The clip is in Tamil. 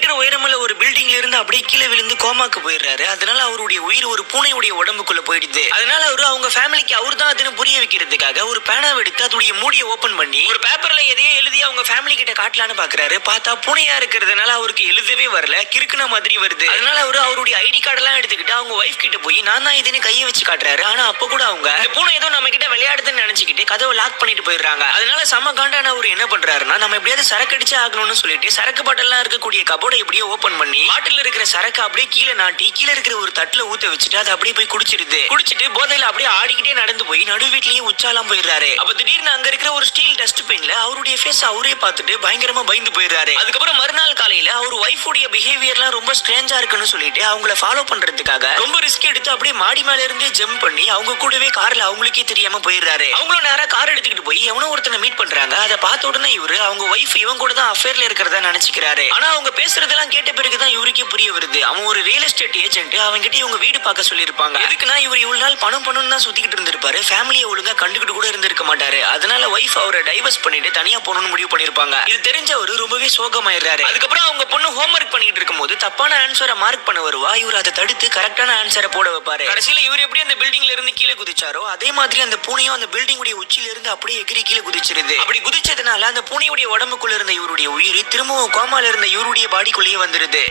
மீட்டர் உயரமுள்ள ஒரு பில்டிங்ல இருந்து அப்படியே கீழே விழுந்து கோமாக்கு போயிடுறாரு. அதனால அவருடைய உயிர் ஒரு பூனையுடைய உடம்புக்குள்ள போயிடுது. அதனால அவரு அவங்க ஃபேமிலிக்கு அவர் தான் அதுன்னு புரிய வைக்கிறதுக்காக ஒரு பேனா எடுத்து அதோடைய மூடியை ஓபன் பண்ணி ஒரு பேப்பர்ல எதையோ எழுதி அவங்க ஃபேமிலி கிட்ட காட்டலான்னு பாக்குறாரு. பார்த்தா பூனையா இருக்கிறதுனால அவருக்கு எழுதவே வரல, கிறுக்குன மாதிரி வருது. அதனால அவரு அவருடைய ஐடி கார்டு எல்லாம் எடுத்துக்கிட்டு அவங்க ஒய்ஃப் கிட்ட போய் நான் தான் இதுன்னு கையை வச்சு காட்டுறாரு. ஆனா அப்ப கூட அவங்க இந்த பூனை ஏதோ நம்ம கிட்ட விளையாடுதுன்னு நினைச்சுக்கிட்டு கதவை லாக் பண்ணிட்டு போயிடுறாங்க. அதனால சம காண்டான அவர் என்ன பண்றாருன்னா, நம்ம எப்படியாவது சரக்கு அடிச்சு ஆகணும்னு சொல்லிட்டு சரக்கு பாட்டெல்லாம் இருக்கக்கூடிய கபோர்டை எப்படியோ ஓபன் பண்ணி பாட்டில் இருக்கிற சரக்கு அப்படியே கீழே நாட்டி கீழே இருக்கிற ஒரு தட்டுல ஊத்த வச்சுட்டு அதை அப்படியே போய் குடிச்சிருது. குடிச்சிட்டு போதையில அப்படியே ஆடிக்கிட்டே நடந்து போய் நடு வீட்லயே உச்சாலாம் போயிடுறாரு. அப்ப திடீர்னு அங்க இருக்கிற ஒரு ஸ்டீல் டஸ்ட்பின்ல அவருடைய ஃபேஸ் அவரே பார்த்துட்டு பயங்கரமா பயந்து போயிடுறாரு. அதுக்கப்புறம் மறுநாள் காலையில அவர் ஒய்ஃப் உடைய பிஹேவியர்லாம் ரொம்ப ஸ்ட்ரேஞ்சா இருக்குன்னு சொல்லிட்டு அவங்கள ஃபாலோ பண்றதுக்காக ரொம்ப ரிஸ்க் எடுத்து அப்படியே மாடி மேல இருந்தே ஜம்ப் பண்ணி அவங்க கூடவே கார்ல அவங்களுக்கே தெரியாம போயிடுறாரு. அவங்களும் நேரா கார் எடுத்துக்கிட்டு போய் எவனோ ஒருத்தனை மீட் பண்றாங்க. அதை பார்த்த உடனே இவரு அவங்க ஒய்ஃப் இவன் கூட தான் அஃபேர்ல இருக்கிறதா நினைச்சுக்கிறாரு. ஆனா அவங்க பேசுறதெல்லாம் கேட்ட பிறகுதான் இவருக்கே புரிய வருது, அவன் ஒரு ரியல் எஸ்டேட் ஏஜென்ட். அவங்க கிட்ட இவங்க வீடு பார்க்க சொல்லிருப்பாங்க. எதுக்குன்னா இவர் இவ்வளவு நாள் பணம் தான் சுத்திக்கிட்டு இருந்திருப்பாரு, ஃபேமிலியை ஒழுங்கா கண்டுகிட்டு கூட இருந்திருக்க மாட்டாரு. அதனால ஒய்ஃப் அவரை டைவர்ஸ் பண்ணிட்டு தனியா போகணும்னு முடிவு பண்ணிருப்பாங்க. இது தெரிஞ்ச அவரு ரொம்பவே சோகமாயிடுறாரு. அதுக்கப்புறம் அவங்க பொண்ணு ஹோம்ஒர்க் பண்ணிட்டு இருக்கும் போது தப்பான ஆன்சரை மார்க் பண்ண வருவா. இவர் அதை தடுத்து கரெக்டான ஆன்சரை போட வைப்பாரு. கடைசியில இவர் எப்படி அந்த பில்டிங்ல இருந்து கீழே குதிச்சாரோ அதே மாதிரி அந்த பூனையும் அந்த பில்டிங் உடைய உச்சியில இருந்து அப்படியே எகிரி கீழே குதிச்சிருது. அப்படி குதிச்சதுனால அந்த பூனையுடைய உடம்புக்குள்ள இருந்த இவருடைய உயிர் திரும்பவும் கோமால இருந்த இவருடைய பாடிக்குள்ளேயே வந்துருது.